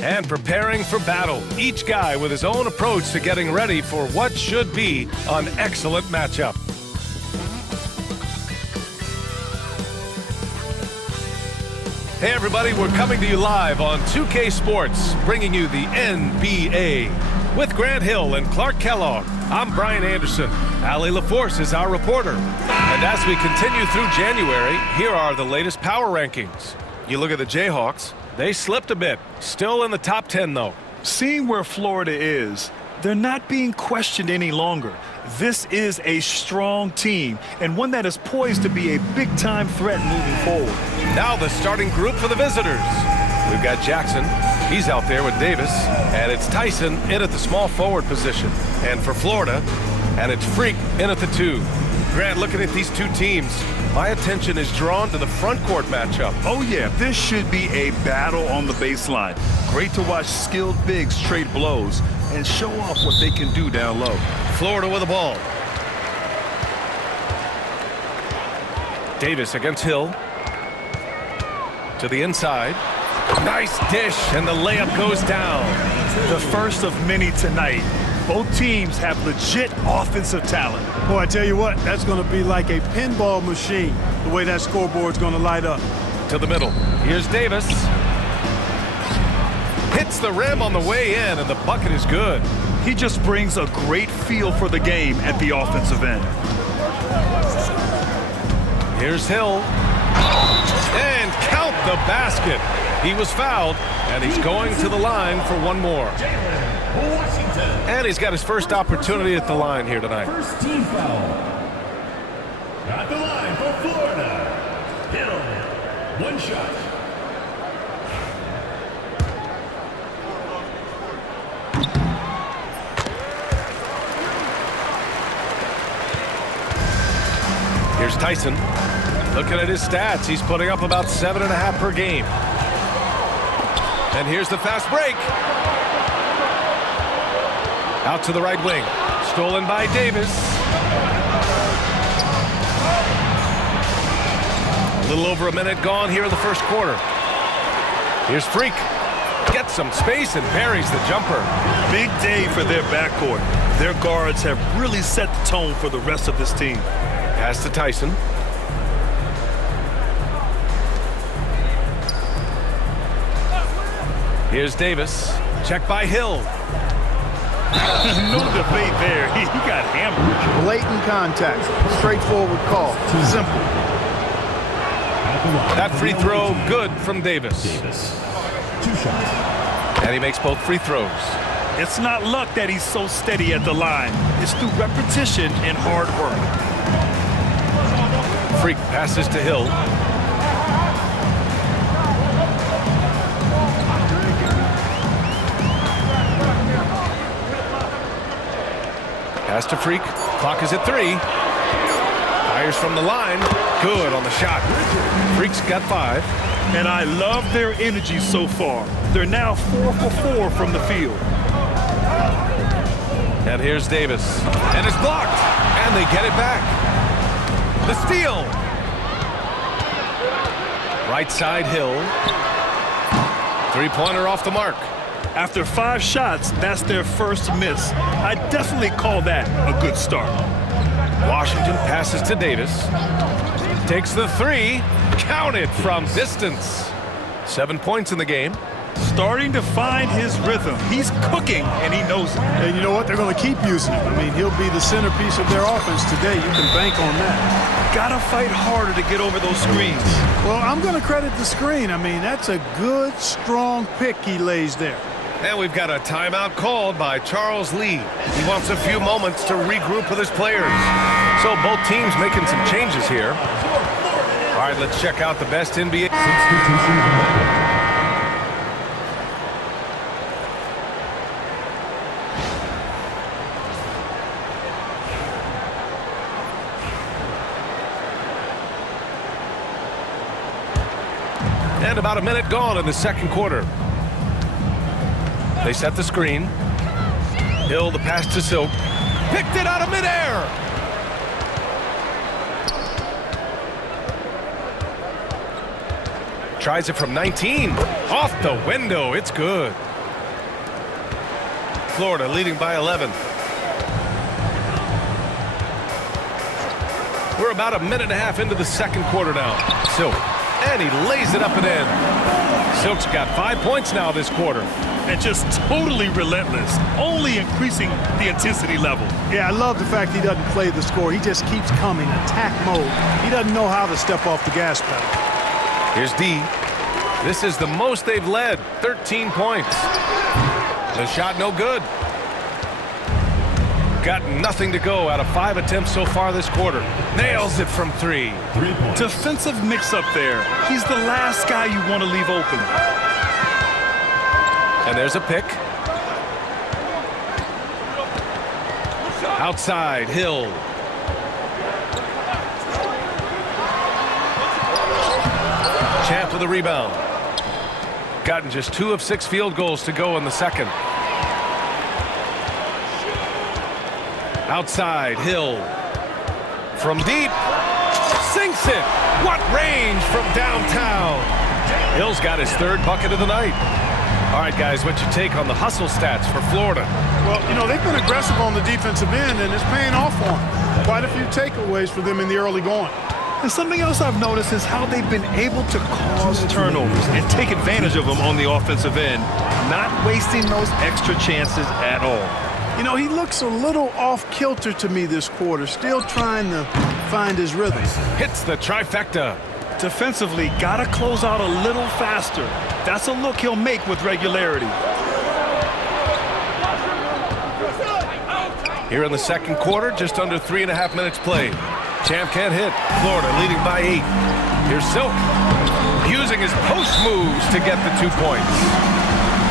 And preparing for battle, each guy with his own approach to getting ready for what should be an excellent matchup. Hey everybody, we're coming to you live on 2K Sports, bringing you the NBA. With Grant Hill and Clark Kellogg, I'm Brian Anderson. Allie LaForce is our reporter. And as we continue through January, here are the latest power rankings. You look at the Jayhawks, they slipped a bit. Still in the top 10, though. Seeing where Florida is, they're not being questioned any longer. This is a strong team, and one that is poised to be a big-time threat moving forward. Now the starting group for the visitors. We've got Jackson. He's out there with Davis. And it's Tyson in at the small forward position. And for Florida, and it's Freak in at the 2. Grant, looking at these two teams, my attention is drawn to the front court matchup. Oh, yeah, this should be a battle on the baseline. Great to watch skilled bigs trade blows and show off what they can do down low. Florida with the ball. Davis against Hill. To the inside. Nice dish, and the layup goes down. The first of many tonight. Both teams have legit offensive talent. Boy, I tell you what, that's going to be like a pinball machine, the way that scoreboard's going to light up. To the middle. Here's Davis. Hits the rim on the way in, and the bucket is good. He just brings a great feel for the game at the offensive end. Here's Hill. And count the basket. He was fouled, and he's going to the line for one more. And he's got his first opportunity at the line here tonight. First team foul. At the line for Florida. Hill. One shot. Here's Tyson. Looking at his stats, he's putting up about 7.5 per game. And here's the fast break. Out to the right wing. Stolen by Davis. A little over a minute gone here in the first quarter. Here's Freak. Gets some space and buries the jumper. Big day for their backcourt. Their guards have really set the tone for the rest of this team. Pass to Tyson. Here's Davis. Check by Hill. No debate there. He got hammered. Blatant contact. Straightforward call. Simple. That free throw good from Davis. Two shots. And he makes both free throws. It's not luck that he's so steady at the line. It's through repetition and hard work. Freak passes to Hill. Pass to Freak. Clock is at 3. Fires from the line. Good on the shot. Freak's got 5. And I love their energy so far. They're now 4 for 4 from the field. And here's Davis. And it's blocked. And they get it back. The steal. Right side Hill. Three-pointer off the mark. After 5 shots, that's their first miss. I definitely call that a good start. Washington passes to Davis. Takes the 3. Counted from distance. 7 points in the game. Starting to find his rhythm. He's cooking, and he knows it. And you know what? They're going to keep using him. I mean, he'll be the centerpiece of their offense today. You can bank on that. Gotta fight harder to get over those screens. Well, I'm going to credit the screen. I mean, that's a good, strong pick he lays there. And we've got a timeout called by Charles Lee. He wants a few moments to regroup with his players. So both teams making some changes here. All right, let's check out the best NBA. And about a minute gone in the second quarter. They set the screen. Hill, the pass to Silk. Picked it out of midair. Tries it from 19. Off the window. It's good. Florida leading by 11. We're about a minute and a half into the second quarter now. Silk, and he lays it up and in. Silk's got 5 points now this quarter. And just totally relentless, only increasing the intensity level. Yeah, I love the fact he doesn't play the score. He just keeps coming, attack mode. He doesn't know how to step off the gas pedal. Here's D. This is the most they've led, 13 points. The shot no good. Got nothing to go out of 5 attempts so far this quarter. Nails it from 3. 3 points. Defensive mix-up there. He's the last guy you want to leave open. And there's a pick. Outside, Hill. Champ with the rebound. Gotten just 2 of 6 field goals to go in the second. Outside, Hill. From deep. Sinks it. What range from downtown. Hill's got his 3rd bucket of the night. All right, guys, what's your take on the hustle stats for Florida? Well, you know, they've been aggressive on the defensive end, and it's paying off for them. Quite a few takeaways for them in the early going. And something else I've noticed is how they've been able to cause turnovers and take advantage of them on the offensive end, not wasting those extra chances at all. You know, he looks a little off-kilter to me this quarter, still trying to find his rhythm. Hits the trifecta. Defensively, gotta close out a little faster. That's a look he'll make with regularity. Here in the second quarter, just under 3.5 minutes played. Champ can't hit. Florida leading by 8. Here's Silk, using his post moves to get the 2 points.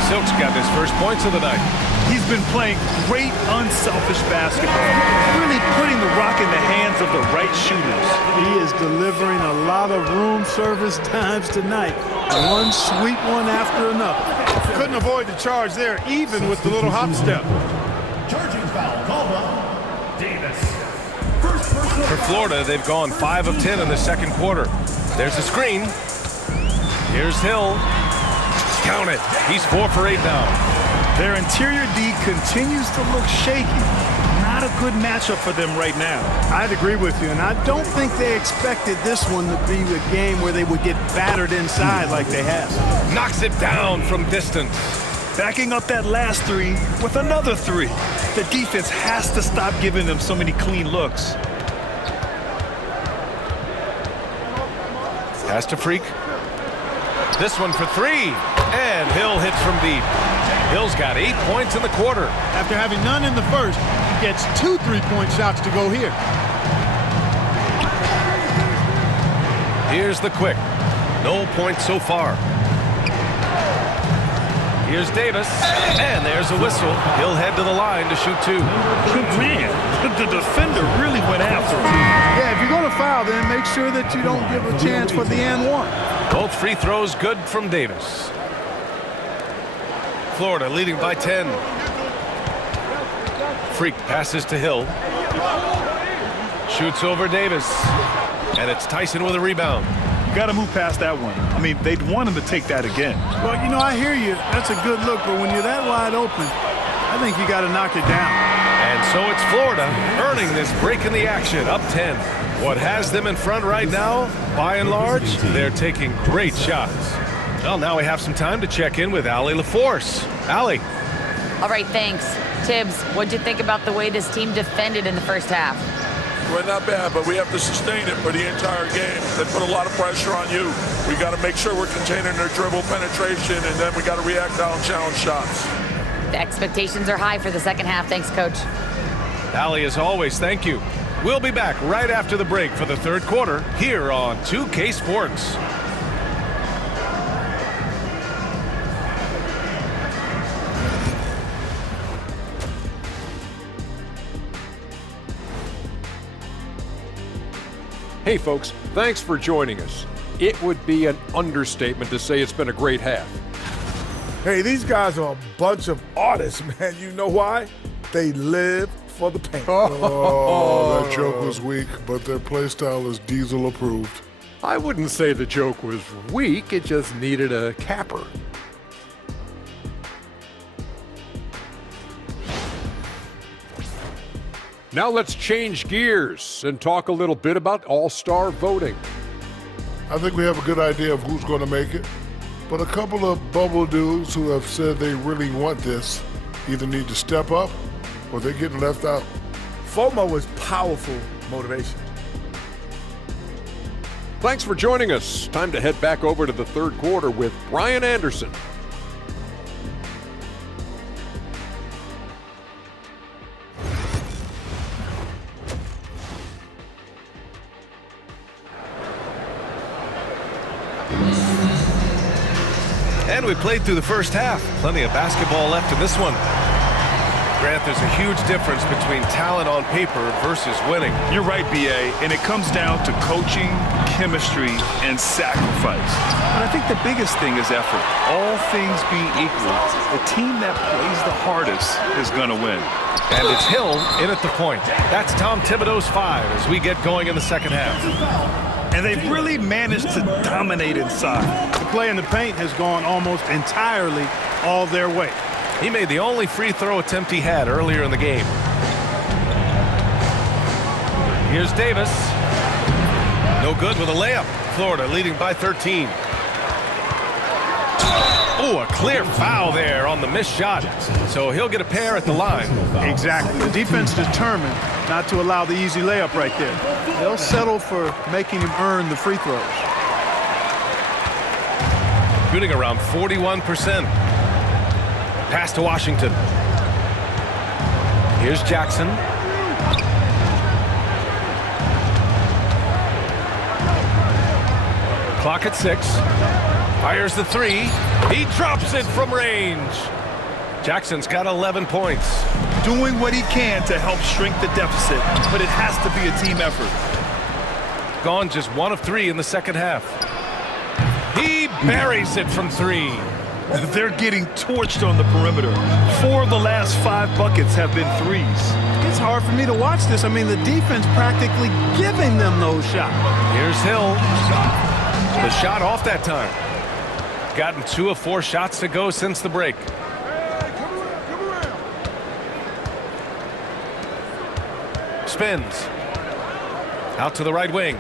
Silk's got his first points of the night. He's been playing great, unselfish basketball, really putting the rock in the hands of the right shooters. He is delivering a lot of room service times tonight. One sweet one after another. Couldn't avoid the charge there, even with the little hop step. Charging foul called on Davis. First personal. For Florida, they've gone 5 of 10 in the second quarter. There's a screen. Here's Hill. Count it. He's 4 for 8 now. Their interior D continues to look shaky. Not a good matchup for them right now. I'd agree with you, and I don't think they expected this one to be a game where they would get battered inside like they have. Knocks it down from distance. Backing up that last 3 with another 3. The defense has to stop giving them so many clean looks. Has to freak. This one for 3. And Hill hits from deep. Hill's got 8 points in the quarter. After having none in the first, he gets 2 3-point shots to go here. Here's the quick. No points so far. Here's Davis. And there's a whistle. He'll head to the line to shoot 2. Man, the defender really went after him. Yeah, if you're going to foul, then make sure that you don't give a chance for the and 1. Both free throws good from Davis. Florida leading by 10. Freak passes to Hill. Shoots over Davis. And it's Tyson with a rebound. Got to move past that one. I mean, they'd want him to take that again. Well, you know, I hear you. That's a good look, but when you're that wide open, I think you got to knock it down. And so it's Florida earning this break in the action, up 10. What has them in front right now, by and large, they're taking great shots. Well, now we have some time to check in with Allie LaForce. Allie. All right, thanks. Tibbs, what'd you think about the way this team defended in the first half? Well, not bad, but we have to sustain it for the entire game. They put a lot of pressure on you. We got to make sure we're containing their dribble penetration, and then we got to react down challenge shots. The expectations are high for the second half. Thanks, Coach. Allie, as always, thank you. We'll be back right after the break for the third quarter here on 2K Sports. Hey folks, thanks for joining us. It would be an understatement to say it's been a great half. Hey, these guys are a bunch of artists, man. You know why? They live for the paint. Oh, that joke was weak, but their play style is Diesel approved. I wouldn't say the joke was weak, it just needed a capper. Now let's change gears and talk a little bit about all-star voting. I think we have a good idea of who's going to make it, but a couple of bubble dudes who have said they really want this either need to step up or they're getting left out. FOMO is powerful motivation. Thanks for joining us. Time to head back over to the third quarter with Brian Anderson. And we played through the first half. Plenty of basketball left in this one. Grant, there's a huge difference between talent on paper versus winning. You're right, B.A., and it comes down to coaching, chemistry, and sacrifice. And I think the biggest thing is effort. All things being equal, the team that plays the hardest is going to win. And it's Hill in at the point. That's Tom Thibodeau's 5 as we get going in the second half. And they've really managed to dominate inside. The play in the paint has gone almost entirely all their way. He made the only free throw attempt he had earlier in the game. Here's Davis. No good with a layup. Florida leading by 13. Oh, a clear foul there on the missed shot. So he'll get a pair at the line. Exactly. The defense determined not to allow the easy layup right there. They'll settle for making him earn the free throws. Shooting around 41%. Pass to Washington. Here's Jackson. Clock at 6. Fires the 3. He drops it from range. Jackson's got 11 points. Doing what he can to help shrink the deficit, but it has to be a team effort. Gone just 1 of 3 in the second half. He buries it from 3. They're getting torched on the perimeter. 4 of the last 5 buckets have been threes. It's hard for me to watch this. I mean, the defense practically giving them those shots. Here's Hill. The shot off that time. Gotten 2 of 4 shots to go since the break. Spins. Out to the right wing.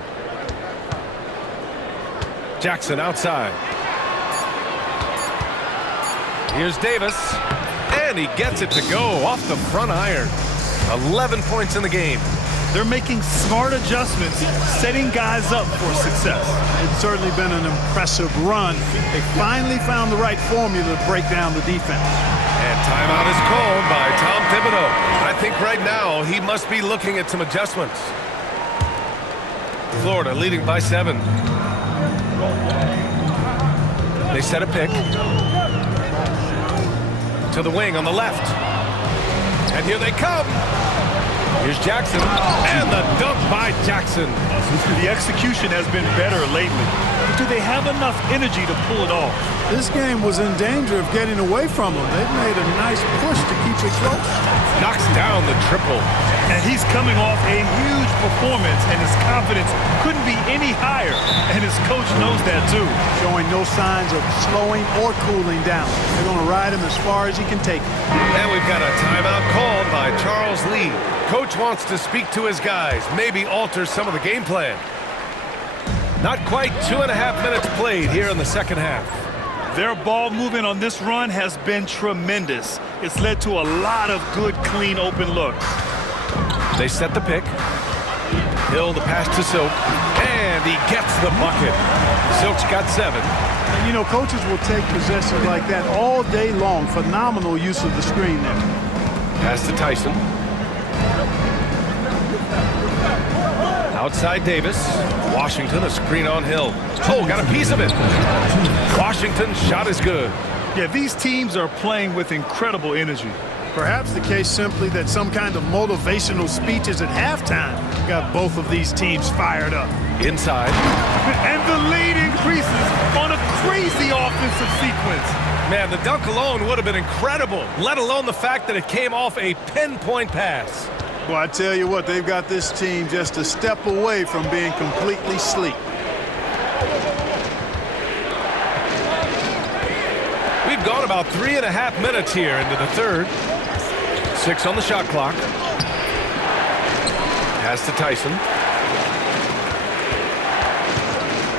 Jackson outside. Here's Davis. And he gets it to go off the front iron. 11 points in the game. They're making smart adjustments, setting guys up for success. It's certainly been an impressive run. They finally found the right formula to break down the defense. And timeout is called by Tom Thibodeau. I think right now he must be looking at some adjustments. Florida leading by 7. They set a pick. To the wing on the left. And here they come. Here's Jackson. And the dunk by Jackson. The execution has been better lately. But do they have enough energy to pull it off? This game was in danger of getting away from them. They've made a nice push to keep it close. Knocks down the triple. And he's coming off a huge performance, and his confidence couldn't be any higher. And his coach knows that too. Showing no signs of slowing or cooling down. They're going to ride him as far as he can take him. And we've got a timeout called by Charles Lee. Coach wants to speak to his guys, maybe alter some of the game plan. Not quite 2.5 minutes played here in the second half. Their ball movement on this run has been tremendous. It's led to a lot of good, clean, open looks. They set the pick. Hill the pass to Silk. And he gets the bucket. Silk's got 7. And you know, coaches will take possessions like that all day long. Phenomenal use of the screen there. Pass to Tyson. Outside Davis. Washington, a screen on Hill. Oh, got a piece of it. Washington's shot is good. Yeah, these teams are playing with incredible energy. Perhaps the case simply that some kind of motivational speeches at halftime got both of these teams fired up. Inside. And the lead increases on a crazy offensive sequence. Man, the dunk alone would have been incredible, let alone the fact that it came off a pinpoint pass. Well, I tell you what, they've got this team just a step away from being completely sleep. We've gone about 3.5 minutes here into the third. 6 on the shot clock. Pass to Tyson.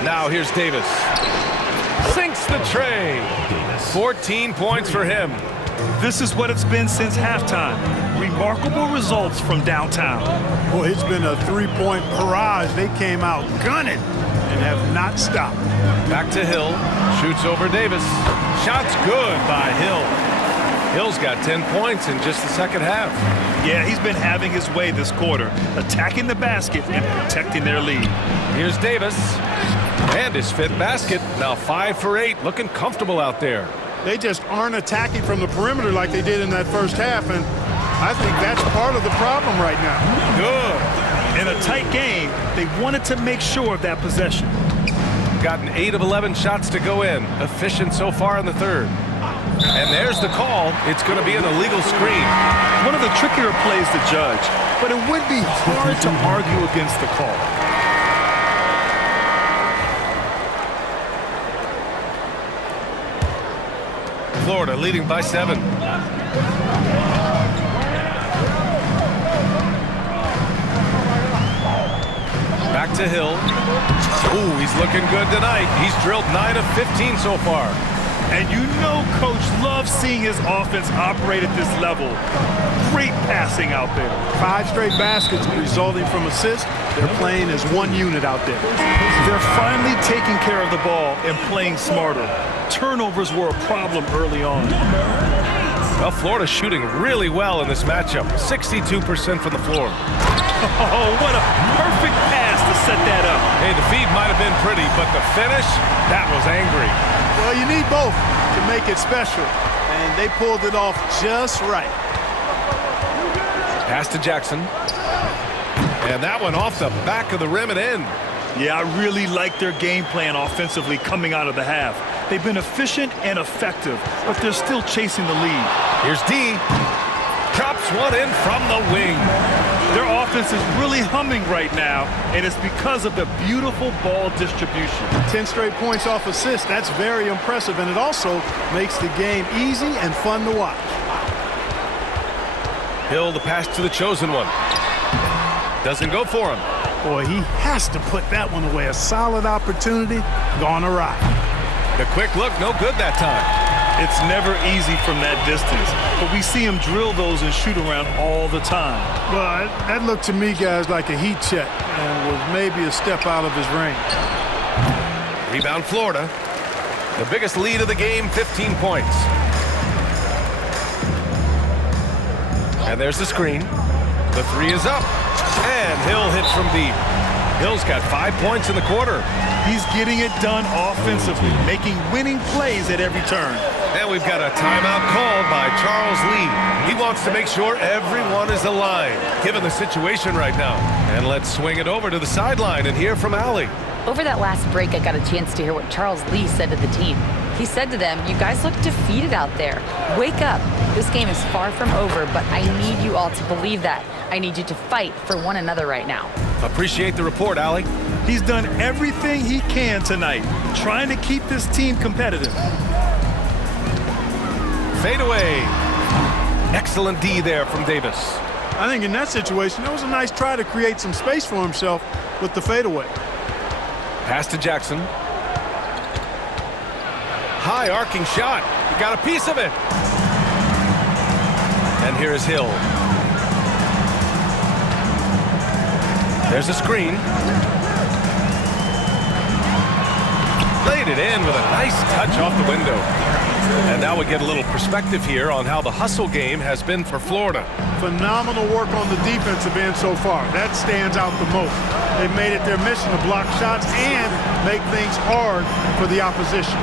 Now here's Davis. Sinks the tray. 14 points for him. This is what it's been since halftime. Remarkable results from downtown. Boy, it's been a three-point barrage. They came out gunning and have not stopped. Back to Hill. Shoots over Davis. Shot's good by Hill. Hill's got 10 points in just the second half. Yeah, he's been having his way this quarter, attacking the basket and protecting their lead. Here's Davis. And his fifth basket. Now 5 for 8. Looking comfortable out there. They just aren't attacking from the perimeter like they did in that first half, and I think that's part of the problem right now. Good. In a tight game, they wanted to make sure of that possession. Gotten 8 of 11 shots to go in. Efficient so far in the third. And there's the call. It's going to be an illegal screen. One of the trickier plays to judge, but it would be hard to argue against the call. Florida leading by 7. Back to Hill. Ooh, he's looking good tonight. He's drilled 9 of 15 so far. And you know Coach loves seeing his offense operate at this level. Great passing out there. 5 straight baskets resulting from assists. They're playing as one unit out there. They're finally taking care of the ball and playing smarter. Turnovers were a problem early on. Well, Florida's shooting really well in this matchup. 62% from the floor. Oh, what a perfect pass to set that up. Hey, the feed might have been pretty, but the finish, that was angry. Well, you need both to make it special, and they pulled it off just right. Pass to Jackson. And that one off the back of the rim and in. Yeah, I really like their game plan offensively coming out of the half. They've been efficient and effective, but they're still chasing the lead. Here's D. Drops one in from the wing. Their offense is really humming right now, and it's because of the beautiful ball distribution. 10 straight points off assists. That's very impressive, and it also makes the game easy and fun to watch. Hill, the pass to the chosen one. Doesn't go for him. Boy, he has to put that one away. A solid opportunity gone awry. The quick look, no good that time. It's never easy from that distance, but we see him drill those and shoot around all the time. Well, that looked to me, guys, like a heat check and was maybe a step out of his range. Rebound Florida. The biggest lead of the game, 15 points. And there's the screen. The three is up. And Hill hits from deep. Hill's got 5 points in the quarter. He's getting it done offensively, making winning plays at every turn. And we've got a timeout called by Charles Lee. He wants to make sure everyone is aligned, given the situation right now. And let's swing it over to the sideline and hear from Allie. Over that last break, I got a chance to hear what Charles Lee said to the team. He said to them, "You guys look defeated out there. Wake up. This game is far from over, but I need you all to believe that. I need you to fight for one another right now." Appreciate the report, Allie. He's done everything he can tonight, trying to keep this team competitive. Fade away. Excellent D there from Davis. I think in that situation, that was a nice try to create some space for himself with the fadeaway. Pass to Jackson. High arcing shot. You got a piece of it. And here is Hill. There's a screen. Laid it in with a nice touch off the window. And now we get a little perspective here on how the hustle game has been for Florida. Phenomenal work on the defensive end so far. That stands out the most. They've made it their mission to block shots and make things hard for the opposition.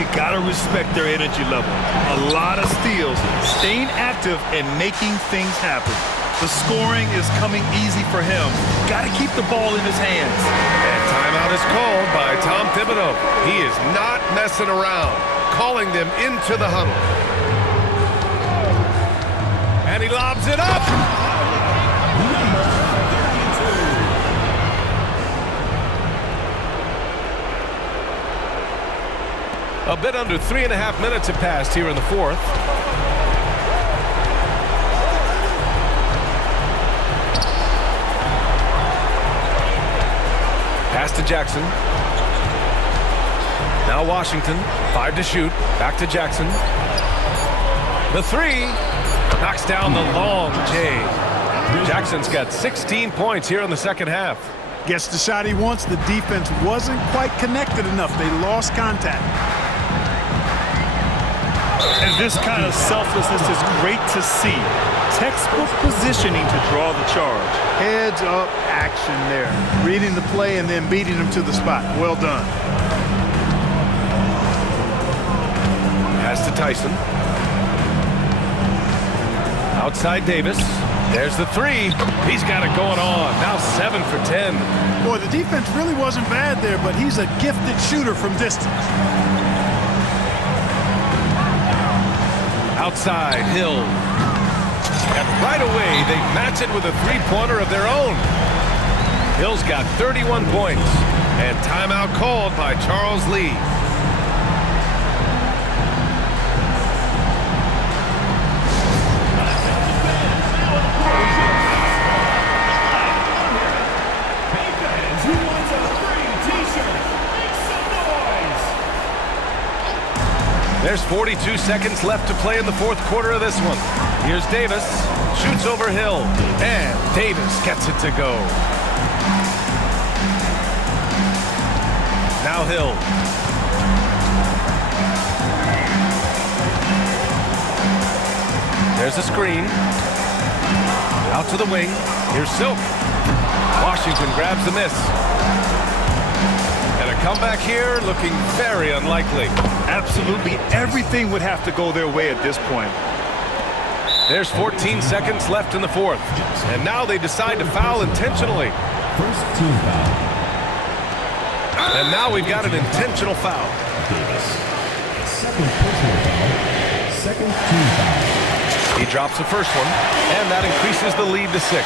You gotta respect their energy level. A lot of steals, staying active and making things happen. The scoring is coming easy for him. Gotta keep the ball in his hands. And timeout is called by Tom Thibodeau. He is not messing around, calling them into the huddle. And he lobs it up. A bit under 3.5 minutes have passed here in the fourth. Pass to Jackson. Now Washington, 5 to shoot. Back to Jackson. The three. Knocks down the long J. Jackson's got 16 points here in the second half. Gets the shot he wants. The defense wasn't quite connected enough. They lost contact. And this kind of selflessness is great to see. Textbook positioning to draw the charge. Heads up action there. Reading the play and then beating him to the spot. Well done. Pass to Tyson. Outside Davis. There's the three. He's got it going on. Now 7 for 10. Boy, the defense really wasn't bad there, but he's a gifted shooter from distance. Outside, Hill. And right away, they match it with a three-pointer of their own. Hill's got 31 points. And timeout called by Charles Lee. There's 42 seconds left to play in the fourth quarter of this one. Here's Davis, shoots over Hill, and Davis gets it to go. Now Hill. There's a screen. Out to the wing. Here's Silk. Washington grabs the miss. And a comeback here looking very unlikely. Absolutely everything would have to go their way at this point. There's 14 seconds left in the fourth. And now they decide to foul intentionally. First team foul. And now we've got an intentional foul. Davis. Second personal foul. Second team foul. He drops the first one, and that increases the lead to 6.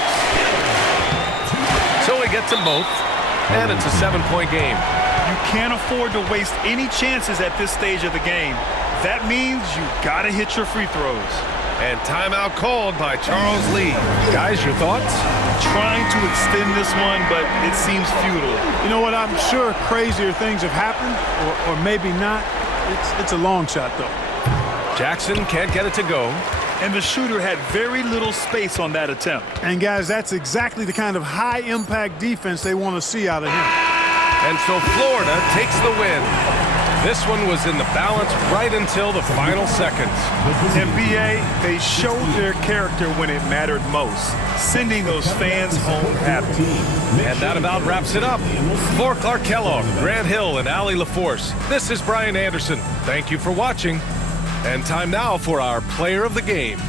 So he gets them both, and it's a 7-point game. You can't afford to waste any chances at this stage of the game. That means you gotta hit your free throws. And timeout called by Charles Lee. Guys, your thoughts? Trying to extend this one, but it seems futile. You know what? I'm sure crazier things have happened, or maybe not. It's a long shot, though. Jackson can't get it to go. And the shooter had very little space on that attempt. And, guys, that's exactly the kind of high-impact defense they want to see out of him. And so Florida takes the win. This one was in the balance right until the final seconds. NBA, they showed their character when it mattered most, sending those fans home happy. And that about wraps it up. For Clark Kellogg, Grant Hill, and Allie LaForce, this is Brian Anderson. Thank you for watching. And time now for our player of the game.